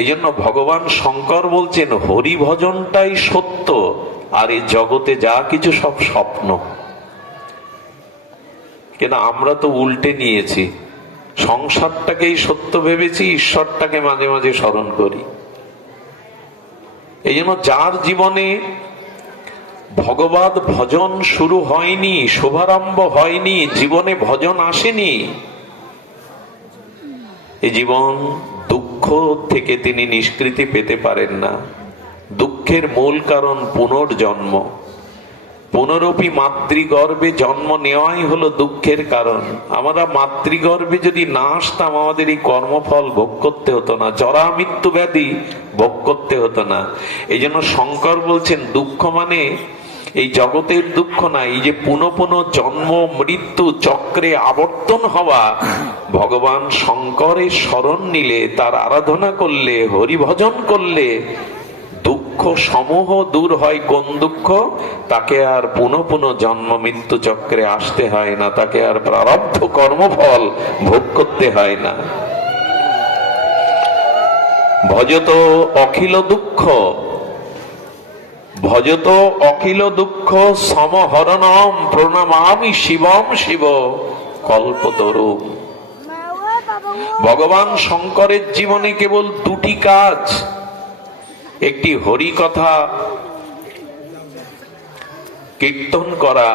এই জন্য ভগবান শঙ্কর বলছেন হরি ভজনটাই সত্য, আর এই জগতে যা কিছু সব স্বপ্ন। কিন্তু আমরা তো উল্টে নিয়েছি, সংসারটাকেই সত্য ভেবেছি, ঈশ্বরটাকে মাঝে মাঝে স্মরণ করি। এই জন্য যার জীবনে ভগবত ভজন শুরু হয়নি, শুভারম্ভ হয়নি, জীবনে ভজন আসেনি, এই জীবন দুঃখ থেকে তিনি নিষ্কৃতি পেতে পারেন না। দুঃখের মূল কারণ পুনর্জন্ম। পুনরপি মাতৃগর্ভে জন্ম নেওয়াই হলো দুঃখের কারণ। আমরা মাতৃগর্ভে যদি না আসতাম, আমাদের এই কর্মফল ভোগ করতে হতো না, জরা মৃত্যু ব্যাধি ভোগ করতে হতো না। এই জন্য শঙ্কর বলছেন দুঃখ মানে এই জগতের দুঃখ না, এই যে পুনঃ পুনঃ জন্ম মৃত্যু চক্রে আবর্তন হওয়া। ভগবান শঙ্করের শরণ নিলে, তার আরাধনা করলে, হরিভজন করলে দুঃখ সমূহ দূর হয়। কোন দুঃখ? তাকে আর পুনঃ পুনঃ জন্ম মৃত্যু চক্রে আসতে হয় না, তাকে আর প্রারব্ধ কর্মফল ভোগ করতে হয় না। ভজত অখিল দুঃখ, ভজত অখিল দুঃখ সমহরণম প্রণমামি শিবম শিব কল্পতরুম। ভগবান শঙ্করের জীবনে কেবল দুটি কাজ, একটি হরি কথা কীর্তন করা,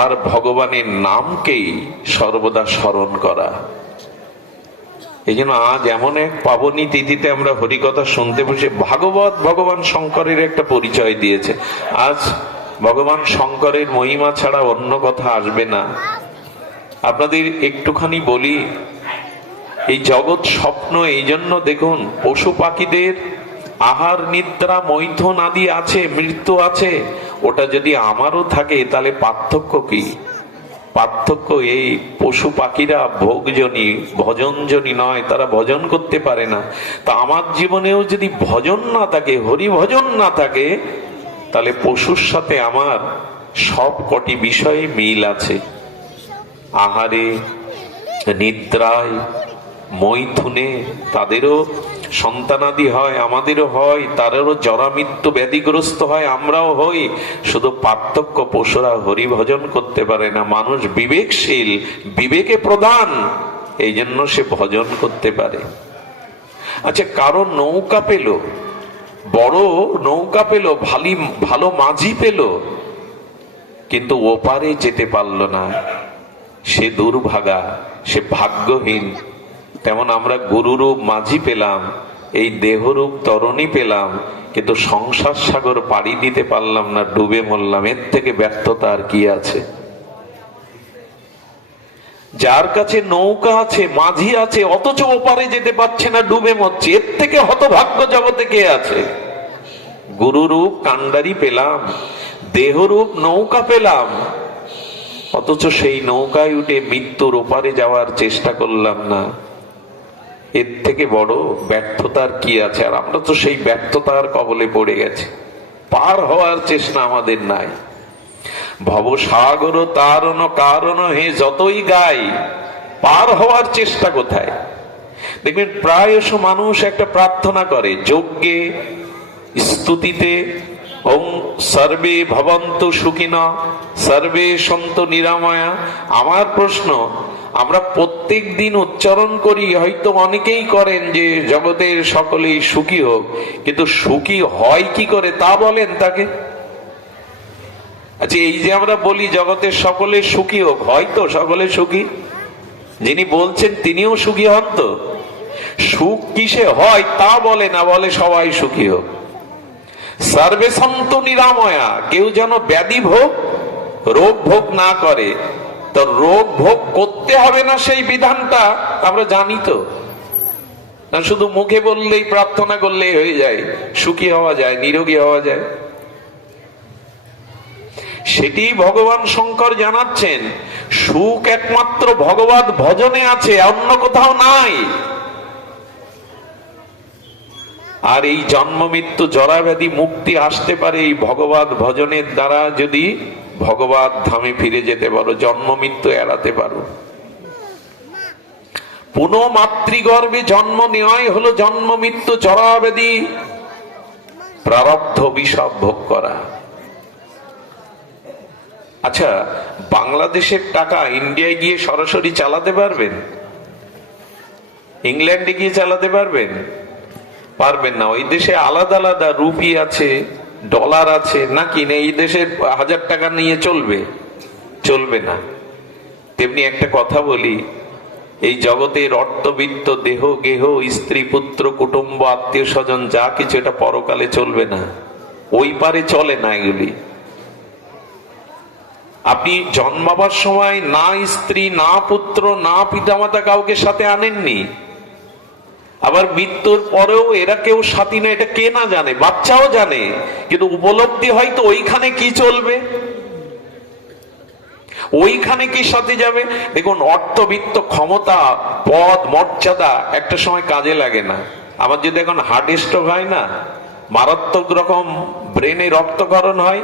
আর ভগবানের নামকেই সর্বদা স্মরণ করা। এই জন্য আজ এমন এক পাবনী তিথিতে আমরা হরিকথা শুনতে বসে ভাগবত ভগবান শঙ্করের একটা পরিচয় দিয়েছে। আজ ভগবান শঙ্করের মহিমা ছাড়া অন্য কথা আসবে না। আপনাদের একটুখানি বলি, এই জগৎ স্বপ্ন। এই জন্য দেখুন, পশু পাখিদের আহার নিদ্রা মৈথুন আদি আছে, মৃত্যু আছে। ওটা যদি আমারও থাকে তাহলে পার্থক্য কি? পার্থক্য এই, পশু পাখিরা ভোগজনী, ভজনজনী নয়, তারা ভজন করতে পারে না। তা আমার জীবনেও যদি ভজন না থাকে, হরি ভজন না থাকে, তাহলে পশুর সাথে আমার সব কটি বিষয়ে মিল আছে। আহারে, নিদ্রায়, মৈথুনে তাদেরও সন্তানাদি হয়, আমাদেরও হয়, তাদেরও জরা মৃত্যু ব্যাধিগ্রস্ত হয়, আমরাও হই। শুধু পার্থক্য, পশুরা হরিভজন করতে পারে না। মানুষ বিবেকশীল, বিবেকে প্রধান, এই জন্য সে ভজন করতে পারে। আচ্ছা, কারো নৌকা পেল, বড় নৌকা পেল, ভালো মাঝি পেল, কিন্তু ওপারে যেতে পারল না, সে দুর্ভাগা, সে ভাগ্যহীন। তেমন আমরা গুরুরূপ মাঝি পেলাম, এই দেহরূপ তরণী পেলাম, কিন্তু সংসার সাগর পাড়ি দিতে পারলাম না, ডুবে মরলাম। এর থেকে ব্যর্থতা আর কি আছে? যার কাছে নৌকা আছে, মাঝি আছে, অথচ ওপারে যেতে পারছে না, ডুবে মরছে, এর থেকে হতভাগ্য জগতে কে আছে? গুরুরূপ কান্ডারি পেলাম, দেহরূপ নৌকা পেলাম, অথচ সেই নৌকায় উঠে মৃত্যুর ওপারে যাওয়ার চেষ্টা করলাম না। এর থেকে বড় ব্যর্থতার কি আছে? আর আমরা তো সেই ব্যর্থতার কবলে পড়ে গেছি। পার হওয়ার চেষ্টা আমাদের নাই। ভবসাগর তারণ কারণ হে যতই গাই, পার হওয়ার চেষ্টা কোথায়? দেখবেন প্রায়শ মানুষ একটা প্রার্থনা করে যজ্ঞে, স্তুতিতে, ওম সর্বে ভবন্তু সুখিনঃ সর্বে সন্তু নিরাময়া। আমার প্রশ্ন, আমরা প্রত্যেক দিন উচ্চারণ করি, হয়তো অনেকেই করেন যে জগতের সকলেই সুখী হোক, কিন্তু সুখী হয় কি করে তা বলেন তাকে। আচ্ছা, এই যে আমরা বলি জগতের সকলে সুখী হোক, হয়তো সকলে সুখী? যিনি বলছেন তিনিও সুখী হন তো? সুখ কিসে হয় তা বলে না, বলে সবাই সুখী হোক। সর্বে সন্তু নিরাময়া, কেউ যেন ব্যাধি ভোগ, রোগ ভোগ না করে। তো রোগ ভোগ করতে হবে না সেই বিধানটা আমরা জানি তো, না শুধু মুখে বললেই, প্রার্থনা করলেই হয়ে যায়, সুখী হওয়া যায়, নিরোগী হওয়া যায়? সেটি ভগবান শঙ্কর জানাচ্ছেন, সুখ একমাত্র ভগবত ভজনে আছে, অন্য কোথাও নাই। আর এই জন্ম মৃত্যু জরা ব্যাধি মুক্তি আসতে পারে এই ভগবত ভজনের দ্বারা, যদি ভগবত ধামে ফিরে যেতে পারো, জন্ম মৃত্যু এড়াতে পারো। পুনঃ মাতৃগর্ভে জন্ম নেওয়াই হলো জন্ম মৃত্যু জরাব্যাধি প্রারব্ধ বিষয় ভোগ করা। আচ্ছা, বাংলাদেশের টাকা ইন্ডিয়ায় গিয়ে সরাসরি চালাতে পারবেন? ইংল্যান্ডে গিয়ে চালাতে পারবেন? পারবেন না। ওই দেশে আলাদা আলাদা রুপি আছে, ডলার আছে, নাকি না এই দেশের 1000 টাকা নিয়ে চলবে? চলবে না। তেমনি একটা কথা বলি, এই জগতের অর্থবিত্ত দেহ গেহ স্ত্রী পুত্র কুটুম্ব আত্মীয় স্বজন যা কিছু, এটা পরকালে চলবে না, ওই পারে চলে না এগুলি। আপনি জন্মাবার সময় না স্ত্রী না পুত্র না পিতামাতা কাউকে সাথে আনেননি, আবার মৃত্যুর পরেও এরা কেউ সাথী না, এটা কে না জানে? বাচ্চাও জানে, কিন্তু উপলব্ধি হয়তো ওইখানে কি চলবে, ওইখানে কি সাথে যাবে। দেখুন, অর্থবিত্ত ক্ষমতা পদ মর্যাদা একটা সময় কাজে লাগে না। আমার যদি এখন হার্ট স্ট্রোক হয় না, মারাত্মক রকম ব্রেনে রক্তক্ষরণ হয়,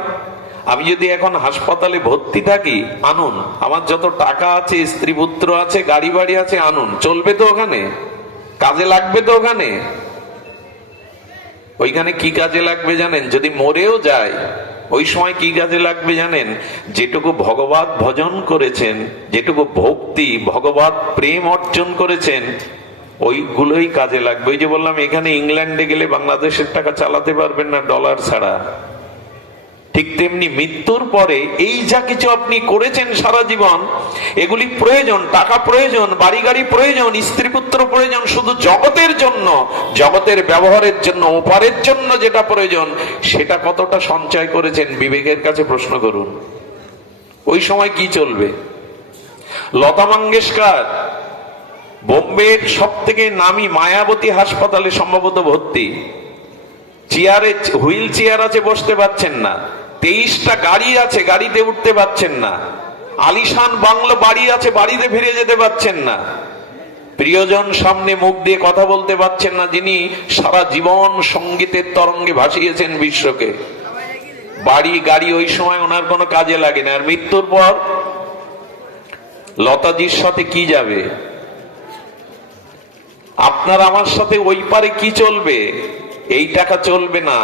আমি যদি এখন হাসপাতালে ভর্তি থাকি, আনুন, আমার যত টাকা আছে, স্ত্রী পুত্র আছে, গাড়ি বাড়ি আছে, আনুন, চলবে তো ওখানে? কাজে লাগবে তো ওখানে? ওইখানে কি কাজে লাগবে জানেন? যদি মরেও যায় ওই সময় কি কাজে লাগবে জানেন? যেটুকু ভগবত ভজন করেছেন, যেটুকু ভক্তি ভগবত প্রেম অর্জন করেছেন, ওইগুলোই কাজে লাগবে। ওই যে বললাম, এখানে ইংল্যান্ডে গেলে বাংলাদেশের টাকা চালাতে পারবেন না ডলার ছাড়া। ঠিক তেমনি মৃত্যুর পরে এই যা কিছু আপনি করেছেন সারা জীবন, এগুলি প্রয়োজন, টাকা প্রয়োজন, বাড়ি গাড়ি প্রয়োজন, স্ত্রী পুত্র প্রয়োজন, শুধু জগতের জন্য, জগতের ব্যবহারের জন্য, ওপারের জন্য যেটা প্রয়োজন সেটা কতটা সঞ্চয় করেছেন বিবেকের কাছে প্রশ্ন করুন। ওই সময় কি চলবে? লতা মঙ্গেশকর বোম্বের সব থেকে নামি মায়াবতী হাসপাতালে সম্ভবত ভর্তি, চেয়ারে হুইল চেয়ার আছে, বসতে পারছেন না, 23টা গাড়ি আছে, গাড়িতে উঠতে পারছেন না, আলিশান বাংলো বাড়ি আছে, বাড়িতে ফিরে যেতে পারছেন না, প্রিয়জন সামনে মুখ দিয়ে কথা বলতে পারছেন না, যিনি সারা জীবন সঙ্গীতের তরঙ্গে ভাসিয়েছেন বিশ্বকে। বাড়ি গাড়ি ওই সময় ওনার কোনো কাজে লাগে না। আর মৃত্যুর পর লতাজির সাথে কি যাবে? আপনার আমার সাথে ওই পারে কি চলবে? এই টাকা চলবে না।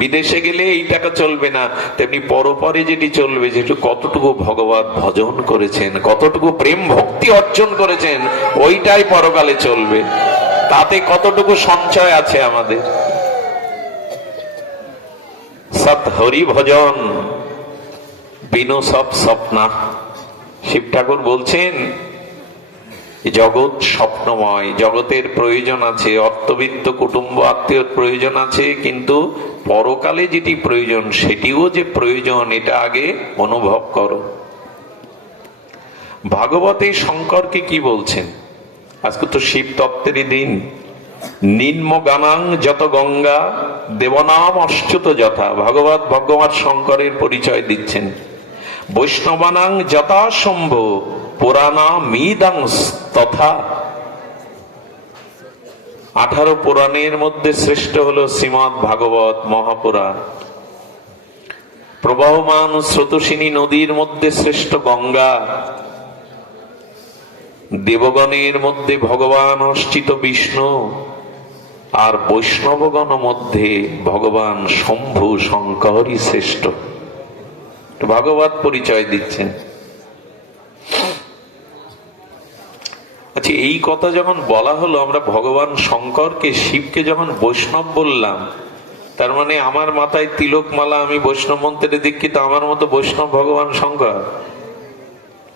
বিদেশে গেলে এই টাকা চলবে না। তেমনি পরপরে যেটি চলবে, যেটু কতটুকু ভগবত ভজন করেছেন, কতটুকু প্রেম ভক্তি অর্জন করেছেন, ওইটাই পরকালে চলবে। তাতে কতটুকু সঞ্চয় আছে আমাদের। সৎ হরি ভজন বিনু সব স্বপ্না। শিব ঠাকুর বলছেন, জগৎ স্বপ্নময়, জগতের প্রয়োজন আছে, অর্থবিত্ত কুটুম্ব আত্মীয়র প্রয়োজন আছে, কিন্তু পরকালে যেটি প্রয়োজন সেটিও যে প্রয়োজন, এটা আগে অনুভব করো। ভাগবতে শঙ্করকে কি বলছেন? আজকে তো শিব তত্ত্বেরই দিন। নিম্ন গানাং যত গঙ্গা দেবনাম অচ্যুত যথা। ভাগবত ভগবান শঙ্করের পরিচয় দিচ্ছেন। বৈষ্ণবানাং যথাসম্ভ পুরাণা মিদাং তথা। 18 পুরাণের মধ্যে শ্রেষ্ঠ হলো শ্রীমৎ ভাগবত মহাপুরাণ। প্রবাহমান স্রোতস্বিনী নদীর মধ্যে শ্রেষ্ঠ গঙ্গা। দেবগণের মধ্যে ভগবান অর্চিত বিষ্ণু, আর বৈষ্ণবগণ মধ্যে ভগবান শম্ভু শঙ্করই শ্রেষ্ঠ। ভাগবত পরিচয় দিচ্ছেন। আচ্ছা, এই কথা যখন বলা হলো, আমরা ভগবান শঙ্করকে, শিবকে যখন বৈষ্ণব বললাম, তার মানে আমার মাথায় তিলক মালা, আমি বৈষ্ণব মন্ত্রে দীক্ষিত, আমার মতো বৈষ্ণব ভগবান শঙ্কর?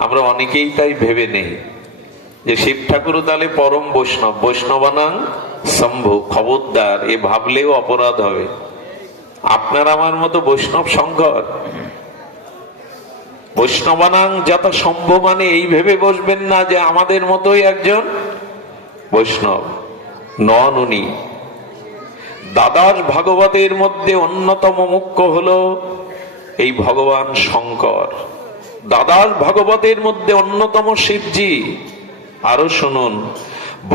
আমরা অনেকেই তাই ভেবে নেই যে শিব ঠাকুরও তাহলে পরম বৈষ্ণব। বৈষ্ণবানাং শম্ভু। খবরদার, এ ভাবলেও অপরাধ হবে। আপনার আমার মতো বৈষ্ণব শঙ্কর? বৈষ্ণবানাং যত সম্ভব মানে এই ভেবে বসবেন না যে আমাদের মতোই একজন বৈষ্ণব নন উনি। দ্বাদশ ভাগবতের মধ্যে অন্যতম মুখ্য হলো এই ভগবান শঙ্কর। দ্বাদশ ভাগবতের মধ্যে অন্যতম শিবজি। আরো শুনুন,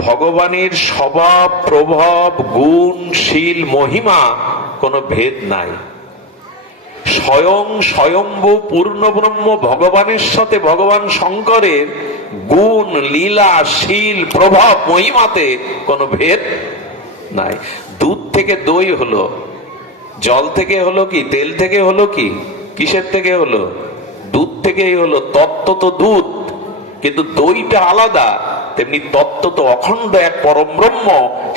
ভগবানের স্বভাব প্রভাব গুণ শীল মহিমা কোনো ভেদ নাই। স্বয়ং স্বয়ম্ভু পূর্ণ ব্রহ্ম ভগবানের সাথে ভগবান শঙ্করের গুণ লীলা শীল প্রভাব মহিমাতে কোনো ভেদ নাই। দুধ থেকে দই হলো, জল থেকে হলো কি, তেল থেকে হলো কি, কিসের থেকে হলো? দুধ থেকেই হলো। তত্ত্ব তো দুধ, কিন্তু দইটা আলাদা। তেমনি তত্ত্ব তো অখণ্ড এক পরম ব্রহ্ম,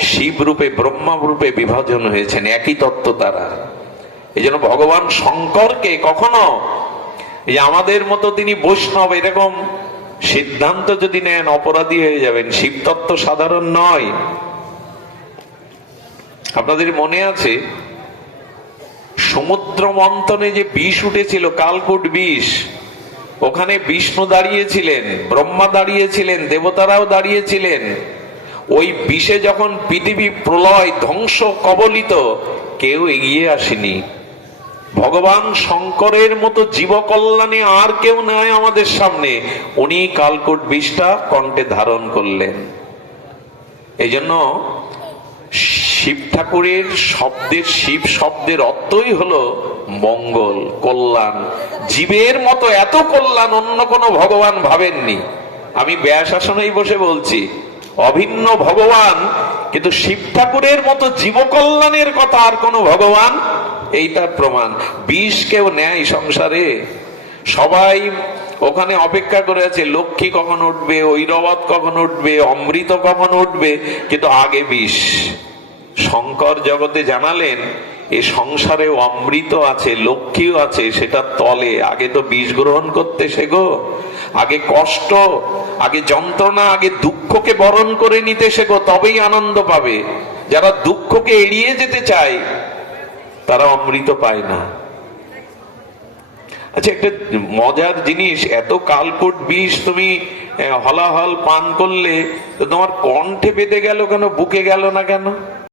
শিব রূপে ব্রহ্মা রূপে বিভাজন হয়েছেন, একই তত্ত্ব তারা। এই জন্য ভগবান শঙ্করকে কখনো এই আমাদের মতো তিনি বৈষ্ণব এরকম সিদ্ধান্ত যদি নেন অপরাধী হয়ে যাবেন। শিব তত্ত্ব সাধারণ নয়। আপনাদের মনে আছে সমুদ্র মন্থনে যে বিষ উঠেছিল, কালকূট বিষ, ওখানে বিষ্ণু দাঁড়িয়েছিলেন, ব্রহ্মা দাঁড়িয়েছিলেন, দেবতারাও দাঁড়িয়েছিলেন। ওই বিষে যখন পৃথিবী প্রলয় ধ্বংস কবলিত, কেউ এগিয়ে আসেনি। ভগবান শঙ্করের মতো জীবকল্যাণে আর কেউ নয় আমাদের সামনে, উনি কালকূট বিষটা কণ্ঠে ধারণ করলেন। এই জন্য শিব ঠাকুরের শব্দের, শিব শব্দের অর্থই হলো মঙ্গল, কল্যাণ। জীবের মতো এত কল্যাণ অন্য কোনো ভগবান ভাবেননি। আমি ব্যাস আসনেই বসে বলছি, অভিন্ন ভগবান, কিন্তু শিব ঠাকুরের মতো জীবকল্যাণের কথা আর কোনো ভগবান, এইটার প্রমাণ। বিষ কেউ নেয় সংসারে? সবাই ওখানে অপেক্ষা করে আছে লক্ষ্মী কখন উঠবে, ঐরবত কখন উঠবে, অমৃত কখন উঠবে, কিন্তু আগে বিষ। শঙ্কর জগতে জানালেন এ সংসারে অমৃত আছে, লক্ষ্মীও আছে, সেটা তলে। আগে তো বিষ গ্রহণ করতে শেখো, আগে কষ্ট, আগে যন্ত্রণা, আগে দুঃখকে বরণ করে নিতে শেখো, তবেই আনন্দ পাবে। যারা দুঃখকে এড়িয়ে যেতে চায় তারা অমৃত পায় না। আচ্ছা, একটা মজার জিনিস, এত কালকূট বিষ তুমি হলাহল পান করলে তো তোমার কণ্ঠে বেঁধে গেল কেন, বুকে গেল না কেন?